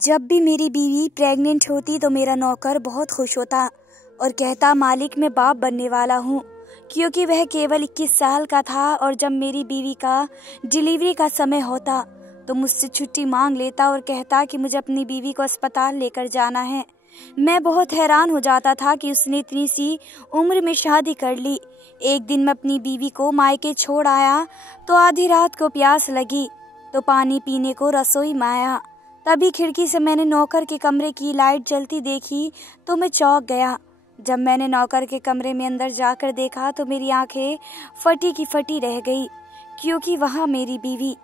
जब भी मेरी बीवी प्रेग्नेंट होती तो मेरा नौकर बहुत खुश होता और कहता, मालिक मैं बाप बनने वाला हूँ। क्योंकि वह केवल 21 साल का था और जब मेरी बीवी का डिलीवरी का समय होता तो मुझसे छुट्टी मांग लेता और कहता कि मुझे अपनी बीवी को अस्पताल लेकर जाना है। मैं बहुत हैरान हो जाता था कि उसने इतनी सी उम्र में शादी कर ली। एक दिन मैं अपनी बीवी को मायके छोड़ आया तो आधी रात को प्यास लगी तो पानी पीने को रसोई में आया। तभी खिड़की से मैंने नौकर के कमरे की लाइट जलती देखी तो मैं चौंक गया। जब मैंने नौकर के कमरे में अंदर जाकर देखा तो मेरी आंखें फटी की फटी रह गई, क्योंकि वहाँ मेरी बीवी।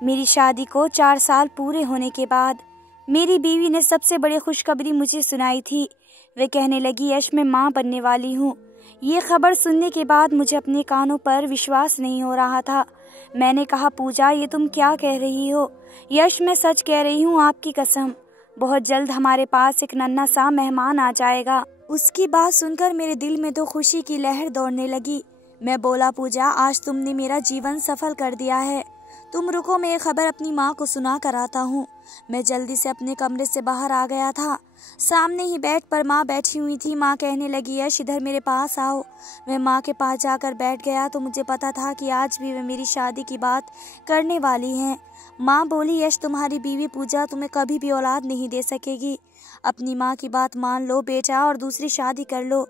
मेरी शादी को 4 साल पूरे होने के बाद मेरी बीवी ने सबसे बड़ी खुशखबरी मुझे सुनाई थी। वे कहने लगी, यश मैं माँ बनने वाली हूँ। ये खबर सुनने के बाद मुझे अपने कानों पर विश्वास नहीं हो रहा था। मैंने कहा, पूजा ये तुम क्या कह रही हो? यश मैं सच कह रही हूँ, आपकी कसम। बहुत जल्द हमारे पास एक नन्हा सा मेहमान आ जाएगा। उसकी बात सुनकर मेरे दिल में तो खुशी की लहर दौड़ने लगी। मैं बोला, पूजा आज तुमने मेरा जीवन सफल कर दिया है। तुम रुको, मैं ये खबर अपनी माँ को सुना कर आता हूँ। मैं जल्दी से अपने कमरे से बाहर आ गया था। सामने ही बेड पर माँ बैठी हुई थी। माँ कहने लगी, यश इधर मेरे पास आओ। मैं माँ के पास जाकर बैठ गया तो मुझे पता था कि आज भी वे मेरी शादी की बात करने वाली हैं। माँ बोली, यश तुम्हारी बीवी पूजा तुम्हें कभी भी औलाद नहीं दे सकेगी। अपनी माँ की बात मान लो बेटा और दूसरी शादी कर लो।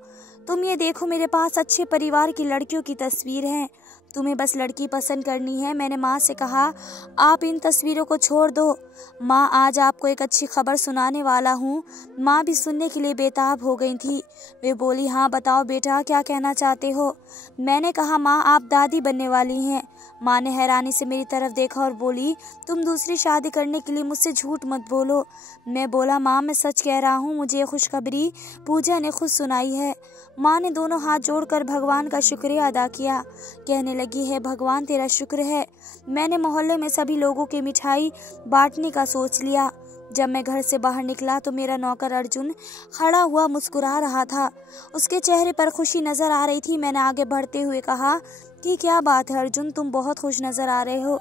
तुम ये देखो, मेरे पास अच्छे परिवार की लड़कियों की तस्वीर है। तुम्हें बस लड़की पसंद करनी है। मैंने माँ से कहा, आप इन तस्वीरों को छोड़ दो। माँ आज आपको एक अच्छी खबर सुनाने वाला हूँ। माँ भी सुनने के लिए बेताब हो गई थी। वे बोली, हाँ बताओ बेटा, क्या कहना चाहते हो? मैंने कहा, माँ आप दादी बनने वाली हैं। माँ ने हैरानी से मेरी तरफ देखा और बोली, तुम दूसरी शादी करने के लिए मुझसे झूठ मत बोलो। मैं बोला, माँ मैं सच कह रहा हूँ, मुझे ये खुशखबरी पूजा ने खुद सुनाई है। माँ ने दोनों हाथ जोड़कर भगवान का शुक्रिया अदा किया। कहने लगी, है भगवान तेरा शुक्र है। मैंने मोहल्ले में सभी लोगों के मिठाई बांटने का सोच लिया। जब मैं घर से बाहर निकला तो मेरा नौकर अर्जुन खड़ा हुआ मुस्कुरा रहा था। उसके चेहरे पर खुशी नजर आ रही थी। मैंने आगे बढ़ते हुए कहा कि क्या बात है अर्जुन, तुम बहुत खुश नजर आ रहे हो।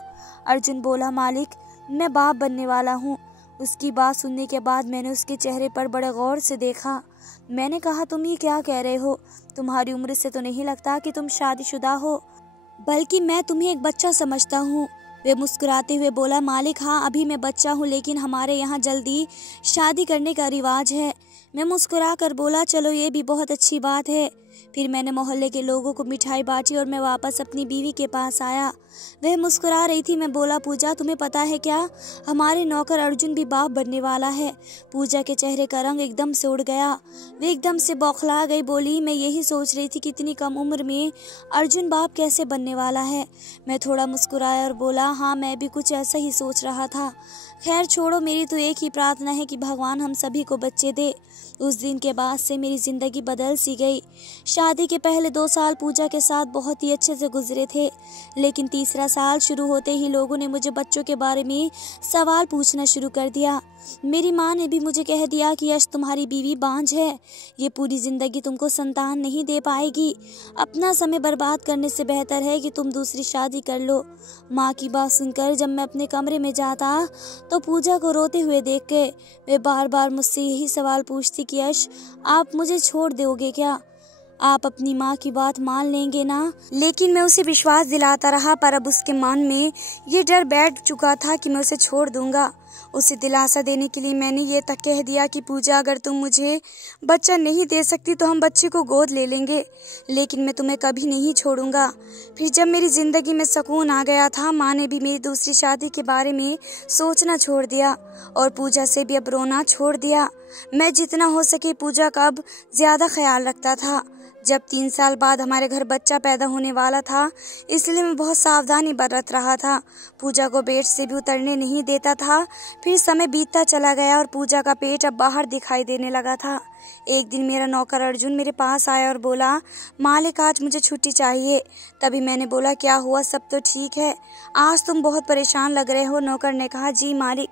अर्जुन बोला, मालिक मैं बाप बनने वाला हूँ। उसकी बात सुनने के बाद मैंने उसके चेहरे पर बड़े गौर से देखा। मैंने कहा, तुम ये क्या कह रहे हो? तुम्हारी उम्र से तो नहीं लगता कि तुम शादीशुदा हो, बल्कि मैं तुम्हें एक बच्चा समझता हूँ। वे मुस्कुराते हुए बोला, मालिक हाँ अभी मैं बच्चा हूँ, लेकिन हमारे यहाँ जल्दी शादी करने का रिवाज है। मैं मुस्कुरा कर बोला, चलो ये भी बहुत अच्छी बात है। फिर मैंने मोहल्ले के लोगों को मिठाई बांटी और मैं वापस अपनी बीवी के पास आया। वह मुस्कुरा रही थी। मैं बोला, पूजा तुम्हें पता है क्या, हमारे नौकर अर्जुन भी बाप बनने वाला है। पूजा के चेहरे का रंग एकदम से उड़ गया। वे एकदम से बौखला गई। बोली, मैं यही सोच रही थी कि इतनी कम उम्र में अर्जुन बाप कैसे बनने वाला है। मैं थोड़ा मुस्कुराया और बोला, हाँ मैं भी कुछ ऐसा ही सोच रहा था। खैर छोड़ो, मेरी तो एक ही प्रार्थना है कि भगवान हम सभी को बच्चे दे। उस दिन के बाद से मेरी जिंदगी बदल सी गई। शादी के पहले 2 साल पूजा के साथ बहुत ही अच्छे से गुजरे थे, लेकिन तीसरा साल शुरू होते ही लोगों ने मुझे बच्चों के बारे में सवाल पूछना शुरू कर दिया। मेरी माँ ने भी मुझे कह दिया कि यश तुम्हारी बीवी बांझ है, ये पूरी जिंदगी तुमको संतान नहीं दे पाएगी। अपना समय बर्बाद करने से बेहतर है कि तुम दूसरी शादी कर लो। माँ की बात सुनकर जब मैं अपने कमरे में जाता तो पूजा को रोते हुए देख के वे बार बार मुझसे यही सवाल पूछती कि यश आप मुझे छोड़ दोगे क्या? आप अपनी माँ की बात मान लेंगे ना? लेकिन मैं उसे विश्वास दिलाता रहा, पर अब उसके मन में ये डर बैठ चुका था कि मैं उसे छोड़ दूंगा। उसे दिलासा देने के लिए मैंने ये तक कह दिया कि पूजा अगर तुम मुझे बच्चा नहीं दे सकती तो हम बच्चे को गोद ले लेंगे, लेकिन मैं तुम्हें कभी नहीं छोड़ूंगा। फिर जब मेरी जिंदगी में सुकून आ गया था, माँ ने भी मेरी दूसरी शादी के बारे में सोचना छोड़ दिया और पूजा से भी अब रोना छोड़ दिया। मैं जितना हो सके पूजा का अब ज्यादा ख्याल रखता था। जब 3 साल बाद हमारे घर बच्चा पैदा होने वाला था, इसलिए मैं बहुत सावधानी बरत रहा था। पूजा को पेट से भी उतरने नहीं देता था। फिर समय बीतता चला गया और पूजा का पेट अब बाहर दिखाई देने लगा था। एक दिन मेरा नौकर अर्जुन मेरे पास आया और बोला, मालिक आज मुझे छुट्टी चाहिए। तभी मैंने बोला, क्या हुआ? सब तो ठीक है, आज तुम बहुत परेशान लग रहे हो। नौकर ने कहा, जी मालिक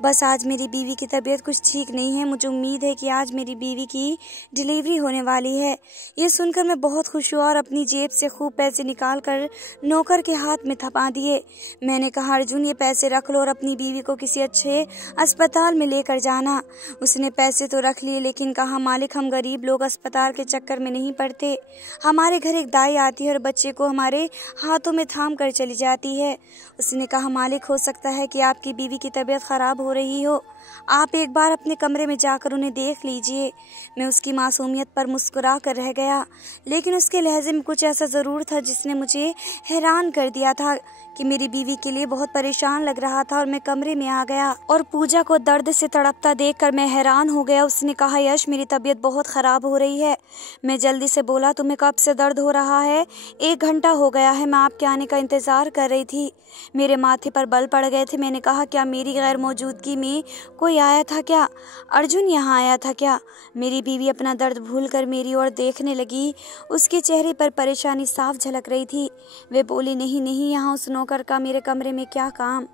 बस आज मेरी बीवी की तबीयत कुछ ठीक नहीं है। मुझे उम्मीद है कि आज मेरी बीवी की डिलीवरी होने वाली है। ये सुनकर मैं बहुत खुश हुआ और अपनी जेब से खूब पैसे निकाल कर नौकर के हाथ में थपा दिए। मैंने कहा, अर्जुन ये पैसे रख लो और अपनी बीवी को किसी अच्छे अस्पताल में लेकर जाना। उसने पैसे तो रख लिए लेकिन कहा, मालिक हम गरीब लोग अस्पताल के चक्कर में नहीं पड़ते। हमारे घर एक दाई आती है और बच्चे को हमारे हाथों में थाम कर चली जाती है। उसने कहा, मालिक हो सकता है कि आपकी बीवी की तबीयत खराब हो रही हो, आप एक बार अपने कमरे में जाकर उन्हें देख लीजिए। मैं उसकी मासूमियत पर मुस्कुरा कर रह गया, लेकिन उसके लहजे में कुछ ऐसा जरूर था जिसने मुझे हैरान कर दिया था कि मेरी बीवी के लिए बहुत परेशान लग रहा था। और मैं कमरे में आ गया और पूजा को दर्द से तड़पता देखकर मैं हैरान हो गया। उसने कहा, यश मेरी तबीयत बहुत खराब हो रही है। मैं जल्दी से बोला, तुम्हें कब से दर्द हो रहा है? 1 घंटा हो गया है, मैं आपके आने का इंतजार कर रही थी। मेरे माथे पर बल पड़ गए थे। मैंने कहा, क्या मेरी गैर मौजूदगी में कोई आया था क्या? अर्जुन यहाँ आया था क्या? मेरी बीवी अपना दर्द भूलकर मेरी ओर देखने लगी। उसके चेहरे पर परेशानी साफ झलक रही थी। वे बोली, नहीं नहीं, यहाँ उस नौकर का मेरे कमरे में क्या काम?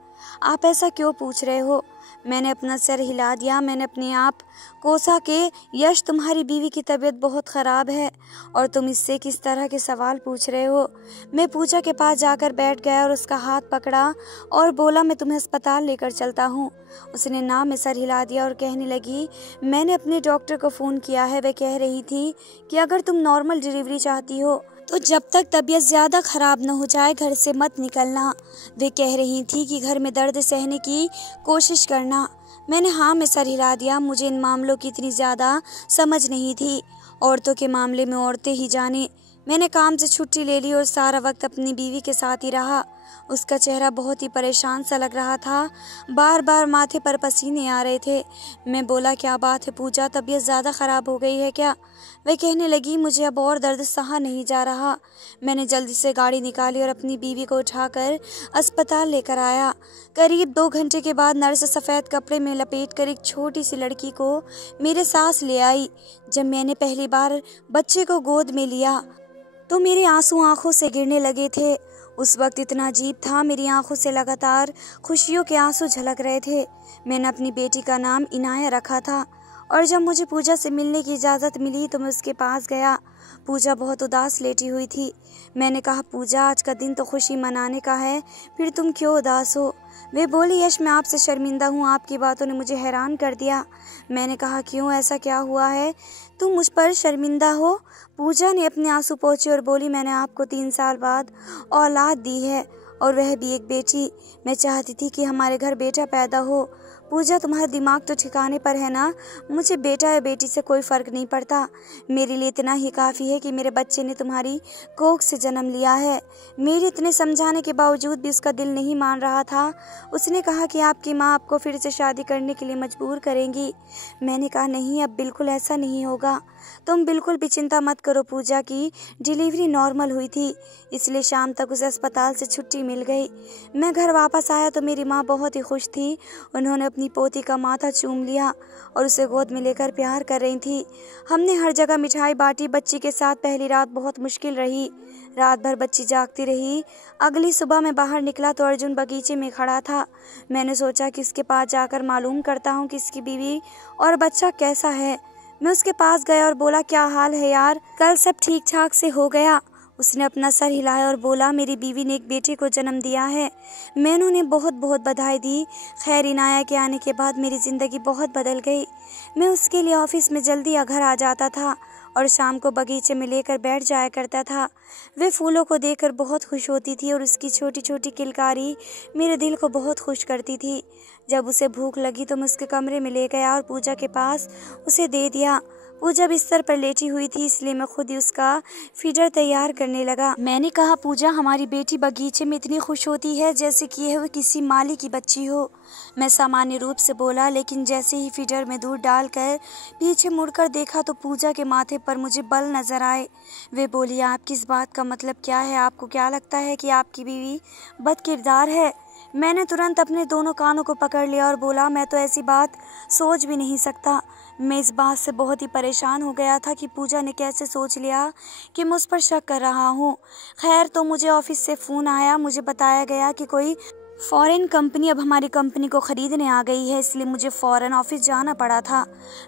आप ऐसा क्यों पूछ रहे हो? मैंने अपना सर हिला दिया। मैंने अपने आप कोसा के, यश तुम्हारी बीवी की तबीयत बहुत ख़राब है और तुम इससे किस तरह के सवाल पूछ रहे हो? मैं पूजा के पास जाकर बैठ गया और उसका हाथ पकड़ा और बोला, मैं तुम्हें अस्पताल लेकर चलता हूँ। उसने ना में सर हिला दिया और कहने लगी, मैंने अपने डॉक्टर को फ़ोन किया है। वह कह रही थी कि अगर तुम नॉर्मल डिलीवरी चाहती हो तो जब तक तबीयत ज़्यादा ख़राब न हो जाए घर से मत निकलना। वे कह रही थी कि घर में दर्द सहने की कोशिश करना। मैंने हाँ में सर हिला दिया। मुझे इन मामलों की इतनी ज़्यादा समझ नहीं थी। औरतों के मामले में औरतें ही जाने। मैंने काम से छुट्टी ले ली और सारा वक्त अपनी बीवी के साथ ही रहा। उसका चेहरा बहुत ही परेशान सा लग रहा था। बार बार माथे पर पसीने आ रहे थे। मैं बोला, क्या बात है पूजा, तबीयत ज़्यादा ख़राब हो गई है क्या? वह कहने लगी, मुझे अब और दर्द सहा नहीं जा रहा। मैंने जल्दी से गाड़ी निकाली और अपनी बीवी को उठाकर अस्पताल लेकर आया। करीब 2 घंटे के बाद नर्स सफ़ेद कपड़े में लपेटकर एक छोटी सी लड़की को मेरे साथ ले आई। जब मैंने पहली बार बच्चे को गोद में लिया तो मेरे आंसू आंखों से गिरने लगे थे। उस वक्त इतना अजीब था, मेरी आंखों से लगातार खुशियों के आंसू झलक रहे थे। मैंने अपनी बेटी का नाम इनाया रखा था और जब मुझे पूजा से मिलने की इजाज़त मिली तो मैं उसके पास गया। पूजा बहुत उदास लेटी हुई थी। मैंने कहा, पूजा आज का दिन तो खुशी मनाने का है, फिर तुम क्यों उदास हो? वे बोली, यश मैं आपसे शर्मिंदा हूँ, आपकी बातों ने मुझे हैरान कर दिया। मैंने कहा, क्यों, ऐसा क्या हुआ है, तुम मुझ पर शर्मिंदा हो? पूजा ने अपने आंसू पोंछे और बोली, मैंने आपको 3 साल बाद औलाद दी है और वह भी एक बेटी। मैं चाहती थी कि हमारे घर बेटा पैदा हो। पूजा, तुम्हारा दिमाग तो ठिकाने पर है ना? मुझे बेटा या बेटी से कोई फ़र्क नहीं पड़ता। मेरे लिए इतना ही काफ़ी है कि मेरे बच्चे ने तुम्हारी कोख से जन्म लिया है। मेरे इतने समझाने के बावजूद भी उसका दिल नहीं मान रहा था। उसने कहा कि आपकी माँ आपको फिर से शादी करने के लिए मजबूर करेंगी। मैंने कहा, नहीं, अब बिल्कुल ऐसा नहीं होगा। तुम बिल्कुल भी चिंता मत करो। पूजा की डिलीवरी नॉर्मल हुई थी, इसलिए शाम तक उसे अस्पताल से छुट्टी मिल गई। मैं घर वापस आया तो मेरी माँ बहुत ही खुश थी। उन्होंने अपनी पोती का माथा चूम लिया और उसे गोद में लेकर प्यार कर रही थी। हमने हर जगह मिठाई बांटी। बच्ची के साथ पहली रात बहुत मुश्किल रही। रात भर बच्ची जागती रही। अगली सुबह मैं बाहर निकला तो अर्जुन बगीचे में खड़ा था। मैंने सोचा कि इसके पास जाकर मालूम करता हूँ कि इसकी बीवी और बच्चा कैसा है। मैं उसके पास गया और बोला, क्या हाल है यार, कल सब ठीक ठाक से हो गया? उसने अपना सर हिलाया और बोला, मेरी बीवी ने एक बेटे को जन्म दिया है। मैंने उन्हें बहुत बहुत बधाई दी। खैर, इनाया के आने के बाद मेरी ज़िंदगी बहुत बदल गई। मैं उसके लिए ऑफिस में जल्दी घर आ जाता था और शाम को बगीचे में लेकर बैठ जाया करता था। वे फूलों को देखकर बहुत खुश होती थी और उसकी छोटी छोटी किलकारी मेरे दिल को बहुत खुश करती थी। जब उसे भूख लगी तो मैं उसके कमरे में ले गया और पूजा के पास उसे दे दिया। पूजा बिस्तर पर लेटी हुई थी, इसलिए मैं खुद ही उसका फीडर तैयार करने लगा। मैंने कहा, पूजा, हमारी बेटी बगीचे में इतनी खुश होती है जैसे कि यह किसी माली की बच्ची हो। मैं सामान्य रूप से बोला, लेकिन जैसे ही फीडर में दूध डालकर पीछे मुड़कर देखा तो पूजा के माथे पर मुझे बल नजर आए। वे बोली, आपकी इस बात का मतलब क्या है? आपको क्या लगता है कि आपकी बीवी बदकिरदार है? मैंने तुरंत अपने दोनों कानों को पकड़ लिया और बोला, मैं तो ऐसी बात सोच भी नहीं सकता। मैं इस बात से बहुत ही परेशान हो गया था कि पूजा ने कैसे सोच लिया कि मुझ पर शक कर रहा हूँ। खैर, तो मुझे ऑफिस से फ़ोन आया। मुझे बताया गया कि कोई फॉरेन कंपनी अब हमारी कंपनी को ख़रीदने आ गई है, इसलिए मुझे फ़ौरन ऑफिस जाना पड़ा था।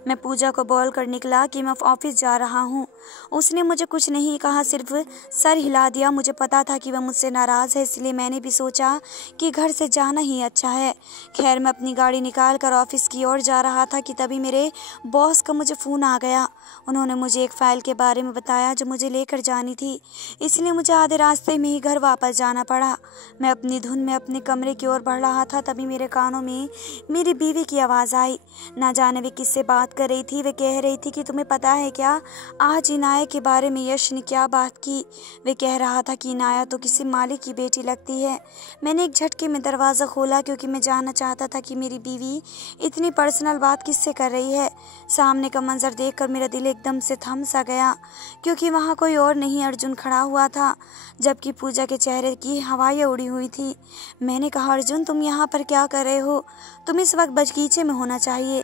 मैं पूजा को बोल कर निकला कि मैं ऑफिस जा रहा हूँ। उसने मुझे कुछ नहीं कहा, सिर्फ सर हिला दिया। मुझे पता था कि वह मुझसे नाराज़ है, इसलिए मैंने भी सोचा कि घर से जाना ही अच्छा है। खैर, मैं अपनी गाड़ी निकाल कर ऑफिस की ओर जा रहा था कि तभी मेरे बॉस का मुझे फ़ोन आ गया। उन्होंने मुझे एक फ़ाइल के बारे में बताया जो मुझे लेकर जानी थी, इसलिए मुझे आधे रास्ते में ही घर वापस जाना पड़ा। मैं अपनी धुन में अपने कमरे की ओर बढ़ रहा था, तभी मेरे कानों में मेरी बीवी की आवाज़ आई। ना जाने वे किससे बात कर रही थी। वे कह रही थी कि तुम्हें पता है क्या, आज इनाया के बारे में यश ने क्या बात की। वे कह रहा था कि इनाया तो किसी मालिक की बेटी लगती है। मैंने एक झटके में दरवाज़ा खोला क्योंकि मैं जानना चाहता था कि मेरी बीवी इतनी पर्सनल बात किससे कर रही है। सामने का मंजर देखकर मेरा दिल एकदम से थम सा गया, क्योंकि वहाँ कोई और नहीं अर्जुन खड़ा हुआ था, जबकि पूजा के चेहरे की हवाएं उड़ी हुई थी। मैंने कहा, अर्जुन तुम यहाँ पर क्या कर रहे हो? तुम इस वक्त बगीचे में होना चाहिए।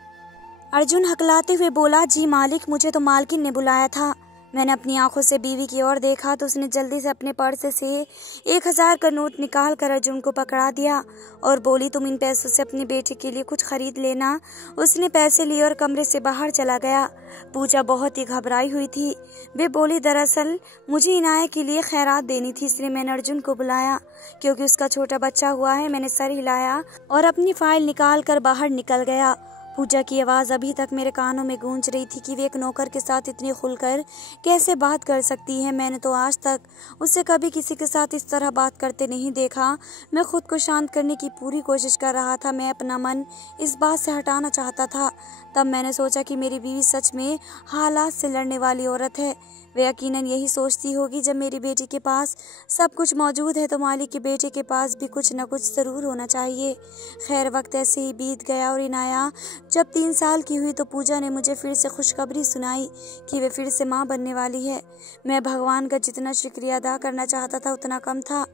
अर्जुन हकलाते हुए बोला, जी मालिक, मुझे तो मालकिन ने बुलाया था। मैंने अपनी आंखों से बीवी की ओर देखा तो उसने जल्दी से अपने पर्स से 1000 का नोट निकाल कर अर्जुन को पकड़ा दिया और बोली, तुम इन पैसों से अपनी बेटी के लिए कुछ खरीद लेना। उसने पैसे लिए और कमरे से बाहर चला गया। पूजा बहुत ही घबराई हुई थी। वे बोली, दरअसल मुझे इनाया के लिए खैरात देनी थी, इसलिए मैंने अर्जुन को बुलाया क्योंकि उसका छोटा बच्चा हुआ है। मैंने सर हिलाया और अपनी फाइल निकाल कर बाहर निकल गया। पूजा की आवाज़ अभी तक मेरे कानों में गूंज रही थी कि वे एक नौकर के साथ इतनी खुलकर कैसे बात कर सकती है। मैंने तो आज तक उसे कभी किसी के साथ इस तरह बात करते नहीं देखा। मैं खुद को शांत करने की पूरी कोशिश कर रहा था। मैं अपना मन इस बात से हटाना चाहता था। तब मैंने सोचा कि मेरी बीवी सच में हालात से लड़ने वाली औरत है। वे यकीनन यही सोचती होगी, जब मेरी बेटी के पास सब कुछ मौजूद है तो मालिक की बेटे के पास भी कुछ न कुछ ज़रूर होना चाहिए। खैर, वक्त ऐसे ही बीत गया और इनाया जब 3 साल की हुई तो पूजा ने मुझे फिर से खुशखबरी सुनाई कि वे फिर से माँ बनने वाली है। मैं भगवान का जितना शुक्रिया अदा करना चाहता था उतना कम था।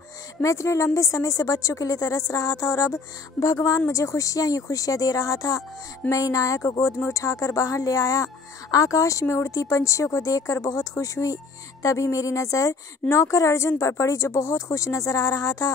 मैं इतने लंबे समय से बच्चों के लिए तरस रहा था और अब भगवान मुझे खुशियाँ ही खुशियाँ दे रहा था। मैं इनाया को गोद में उठाकर बाहर ले आया। आकाश में उड़ती पंछियों को देखकर बहुत खुश हुई। तभी मेरी नज़र नौकर अर्जुन पर पड़ी, जो बहुत खुश नजर आ रहा था।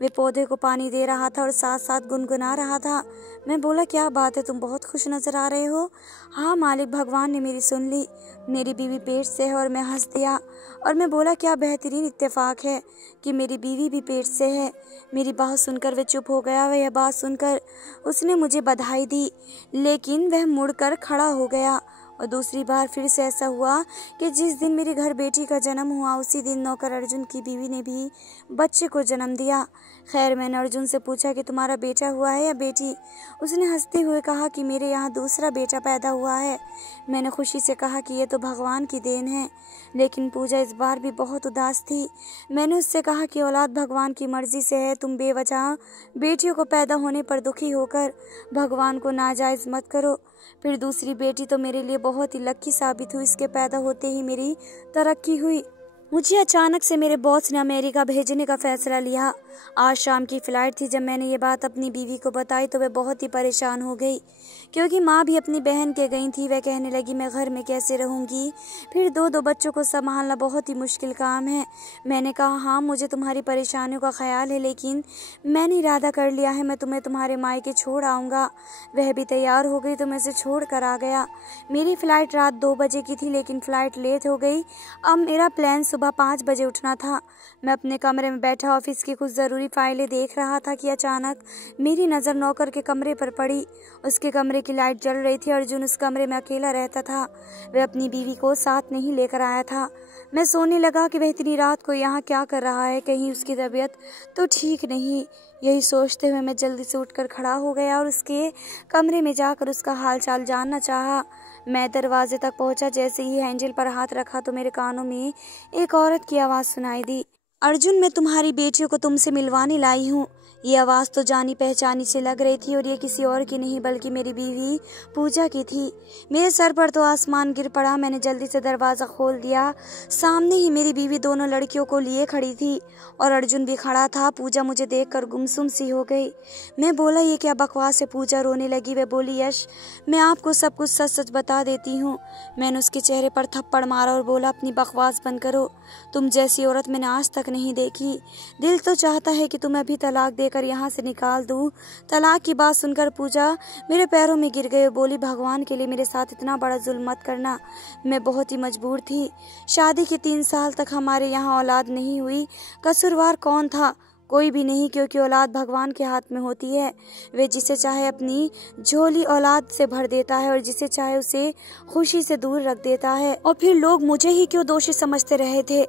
वे पौधे को पानी दे रहा था और साथ साथ गुनगुना रहा था। मैं बोला, क्या बात है, तुम बहुत खुश नजर आ रहे हो। हाँ मालिक, भगवान ने मेरी सुन ली। मेरी बीवी पेट से है। और मैं हंस दिया और मैं बोला, क्या बेहतरीन इत्तेफाक है कि मेरी बीवी भी पेट से है। मेरी बात सुनकर वे चुप हो गया। वह बात सुनकर उसने मुझे बधाई दी, लेकिन वह मुड़कर खड़ा हो गया। और दूसरी बार फिर से ऐसा हुआ कि जिस दिन मेरे घर बेटी का जन्म हुआ उसी दिन नौकर अर्जुन की बीवी ने भी बच्चे को जन्म दिया। खैर, मैंने अर्जुन से पूछा कि तुम्हारा बेटा हुआ है या बेटी। उसने हंसते हुए कहा कि मेरे यहाँ दूसरा बेटा पैदा हुआ है। मैंने खुशी से कहा कि ये तो भगवान की देन है। लेकिन पूजा इस बार भी बहुत उदास थी। मैंने उससे कहा कि औलाद भगवान की मर्जी से है। तुम बेवजह बेटियों को पैदा होने पर दुखी होकर भगवान को नाजायज़ मत करो। फिर दूसरी बेटी तो मेरे लिए बहुत ही लकी साबित हुई। इसके पैदा होते ही मेरी तरक्की हुई। मुझे अचानक से मेरे बॉस ने अमेरिका भेजने का फैसला लिया। आज शाम की फ़्लाइट थी। जब मैंने ये बात अपनी बीवी को बताई तो वह बहुत ही परेशान हो गई, क्योंकि माँ भी अपनी बहन के गई थी। वह कहने लगी, मैं घर में कैसे रहूँगी, फिर दो बच्चों को संभालना बहुत ही मुश्किल काम है। मैंने कहा, हाँ मुझे तुम्हारी परेशानियों का ख्याल है, लेकिन मैंने इरादा कर लिया है, मैं तुम्हें तुम्हारे मायके छोड़ आऊँगा। वह भी तैयार हो गई तो मैं उसे छोड़ कर आ गया। मेरी फ़्लाइट रात 2 बजे की थी, लेकिन फ़्लाइट लेट हो गई। अब मेरा प्लान सुबह 5 बजे उठना था। मैं अपने कमरे में बैठा ऑफिस की कुछ ज़रूरी फाइलें देख रहा था कि अचानक मेरी नज़र नौकर के कमरे पर पड़ी। उसके कमरे की लाइट जल रही थी। अर्जुन उस कमरे में अकेला रहता था। वह अपनी बीवी को साथ नहीं लेकर आया था। मैं सोने लगा कि वह इतनी रात को यहाँ क्या कर रहा है, कहीं उसकी तबीयत तो ठीक नहीं। यही सोचते हुए मैं जल्दी से उठकर खड़ा हो गया और उसके कमरे में जाकर उसका हालचाल जानना चाहा। मैं दरवाजे तक पहुंचा। जैसे ही हैंडल पर हाथ रखा तो मेरे कानों में एक औरत की आवाज़ सुनाई दी, अर्जुन, मैं तुम्हारी बेटियों को तुमसे मिलवाने लाई हूँ। ये आवाज़ तो जानी पहचानी से लग रही थी और ये किसी और की नहीं बल्कि मेरी बीवी पूजा की थी। मेरे सर पर तो आसमान गिर पड़ा। मैंने जल्दी से दरवाज़ा खोल दिया। सामने ही मेरी बीवी दोनों लड़कियों को लिए खड़ी थी और अर्जुन भी खड़ा था। पूजा मुझे देखकर गुमसुम सी हो गई। मैं बोला, ये क्या बकवास है। पूजा रोने लगी। वह बोली, यश, मैं आपको सब कुछ सच सच बता देती हूँ। मैंने उसके चेहरे पर थप्पड़ मारा और बोला, अपनी बकवास बंद करो। तुम जैसी औरत मैंने आज तक नहीं देखी। दिल तो चाहता है कि तुम्हें अभी तलाक दे लेकर यहाँ से निकाल दूँ। तलाक की बात सुनकर पूजा मेरे पैरों में गिर गई और बोली, भगवान के लिए मेरे साथ इतना बड़ा जुल्म मत करना। मैं बहुत ही मजबूर थी। शादी के 3 साल तक हमारे यहाँ औलाद नहीं हुई। कसूरवार कौन था? कोई भी नहीं, क्योंकि औलाद भगवान के हाथ में होती है। वे जिसे चाहे अपनी झोली औलाद से भर देता है और जिसे चाहे उसे खुशी से दूर रख देता है। और फिर लोग मुझे ही क्यों दोषी समझते रहे थे।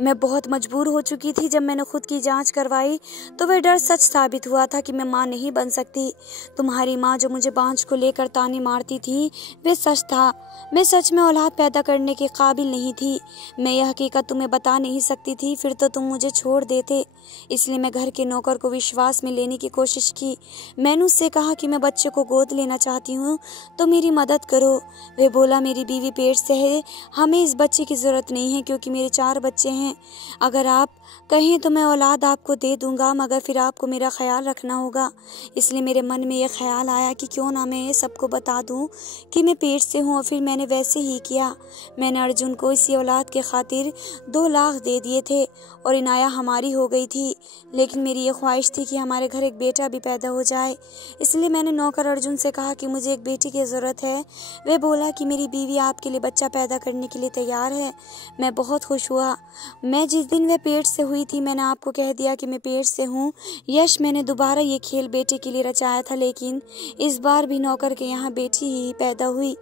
मैं बहुत मजबूर हो चुकी थी। जब मैंने खुद की जांच करवाई तो वह डर सच साबित हुआ था कि मैं माँ नहीं बन सकती। तुम्हारी माँ जो मुझे बांझ को लेकर ताने मारती थी, वे सच था। मैं सच में औलाद पैदा करने के काबिल नहीं थी। मैं यह हकीकत तुम्हें बता नहीं सकती थी, फिर तो तुम मुझे छोड़ देते। इसलिए मैं घर के नौकर को विश्वास में लेने की कोशिश की। मैंने उससे कहा कि मैं बच्चे को गोद लेना चाहती हूँ, तो मेरी मदद करो। वे बोला, मेरी बीवी पेट से है, हमें इस बच्चे की ज़रूरत नहीं है, क्योंकि मेरे 4 बच्चे हैं। अगर आप कहें तो मैं औलाद आपको दे दूंगा, मगर फिर आपको मेरा ख्याल रखना होगा। इसलिए मेरे मन में यह ख्याल आया कि क्यों ना मैं सबको बता दूं कि मैं पेट से हूँ। और फिर मैंने वैसे ही किया। मैंने अर्जुन को इसी औलाद के खातिर 2 लाख दे दिए थे और इनाया हमारी हो गई थी। लेकिन मेरी ये ख्वाहिश थी कि हमारे घर एक बेटा भी पैदा हो जाए। इसलिए मैंने नौकर अर्जुन से कहा कि मुझे एक बेटी की ज़रूरत है। वह बोला कि मेरी बीवी आपके लिए बच्चा पैदा करने के लिए तैयार है। मैं बहुत खुश हुआ। मैं जिस दिन वह पेट से हुई थी, मैंने आपको कह दिया कि मैं पेट से हूँ। यश, मैंने दोबारा ये खेल बेटे के लिए रचाया था, लेकिन इस बार भी नौकर के यहाँ बेटी ही पैदा हुई।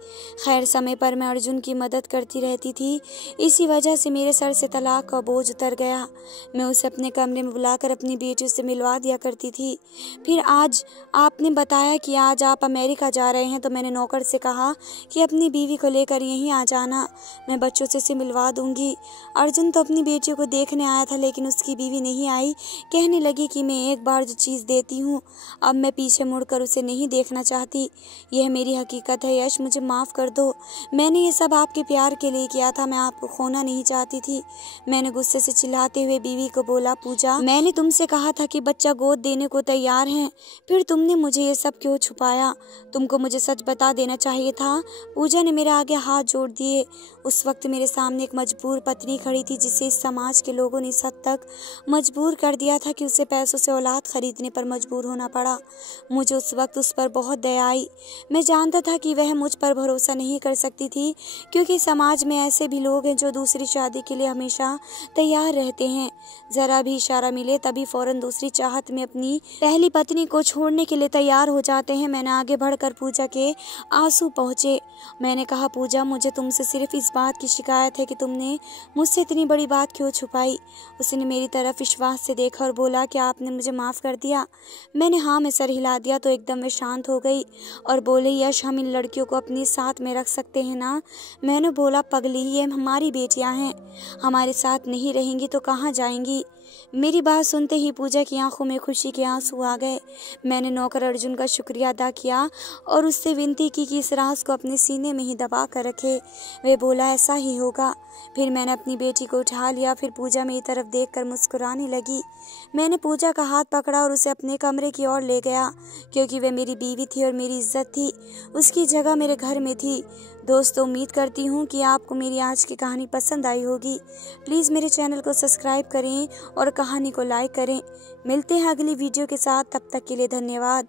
खैर, समय पर मैं अर्जुन की मदद करती रहती थी। इसी वजह से मेरे सर से तलाक का बोझ उतर गया। मैं उसे अपने कमरे में बुलाकर अपनी बेटी से मिलवा दिया करती थी। फिर आज आपने बताया कि आज आप अमेरिका जा रहे हैं, तो मैंने नौकर से कहा कि अपनी बीवी को लेकर यहीं आ जाना, मैं बच्चों से उसे मिलवा दूंगी। अर्जुन तो अपनी बेटी को देखने आया था, लेकिन उसकी बीवी नहीं आई। कहने लगी कि मैं एक बार जो चीज़ देती हूँ, अब मैं पीछे मुड़कर उसे नहीं देखना चाहती। यह मेरी हकीकत है। यश, मुझे माफ़ कर दो। मैंने ये सब आपके प्यार के लिए किया था। मैं आपको खोना नहीं चाहती थी। मैंने गुस्से से चिल्लाते हुए बीवी को बोला, पूजा, मैंने तुमसे कहा था कि बच्चा गोद देने को तैयार है, फिर तुमने मुझे ये सब क्यों छुपाया? तुमको मुझे सच बता देना चाहिए था। पूजा ने मेरे आगे हाथ जोड़ दिए। उस वक्त मेरे सामने एक मजबूर पत्नी खड़ी थी, जिसे इस समाज के लोगों ने इस हद तक मजबूर कर दिया था कि उसे पैसों से औलाद खरीदने पर मजबूर होना पड़ा। मुझे उस वक्त उस पर बहुत दया आई। मैं जानता था कि वह मुझ पर भरोसा नहीं कर सकती थी, क्योंकि समाज में ऐसे भी लोग हैं जो दूसरी शादी के लिए हमेशा तैयार रहते हैं। जरा भी इशारा मिले तभी फौरन दूसरी चाहत में अपनी पहली पत्नी को छोड़ने के लिए तैयार हो जाते हैं। मैंने आगे बढ़कर पूजा के आंसू पहुँचे। मैंने कहा, पूजा, मुझे तुमसे सिर्फ इस बात की शिकायत है कि तुमने मुझसे इतनी बड़ी बात क्यों छुपाई? उसने मेरी तरफ विश्वास से देखा और बोला, क्या आपने मुझे माफ़ कर दिया? मैंने हाँ में सर हिला दिया तो एकदम वे शांत हो गई और बोले, यश, हम इन लड़कियों को अपने साथ में रख सकते हैं ना? मैंने बोला, पगली, ये हमारी बेटियां हैं, हमारे साथ नहीं रहेंगी तो कहाँ जाएंगी? मेरी बात सुनते ही पूजा की आंखों में खुशी के आंसू आ गए। मैंने नौकर अर्जुन का शुक्रिया अदा किया और उससे विनती की कि इस राज को अपने सीने में ही दबा कर रखे। वे बोला, ऐसा ही होगा। फिर मैंने अपनी बेटी को उठा लिया। फिर पूजा मेरी तरफ देखकर मुस्कुराने लगी। मैंने पूजा का हाथ पकड़ा और उसे अपने कमरे की ओर ले गया, क्योंकि वह मेरी बीवी थी और मेरी इज्जत थी। उसकी जगह मेरे घर में थी। दोस्तों, उम्मीद करती हूँ कि आपको मेरी आज की कहानी पसंद आई होगी। प्लीज़ मेरे चैनल को सब्सक्राइब करें और कहानी को लाइक करें। मिलते हैं अगली वीडियो के साथ, तब तक के लिए धन्यवाद।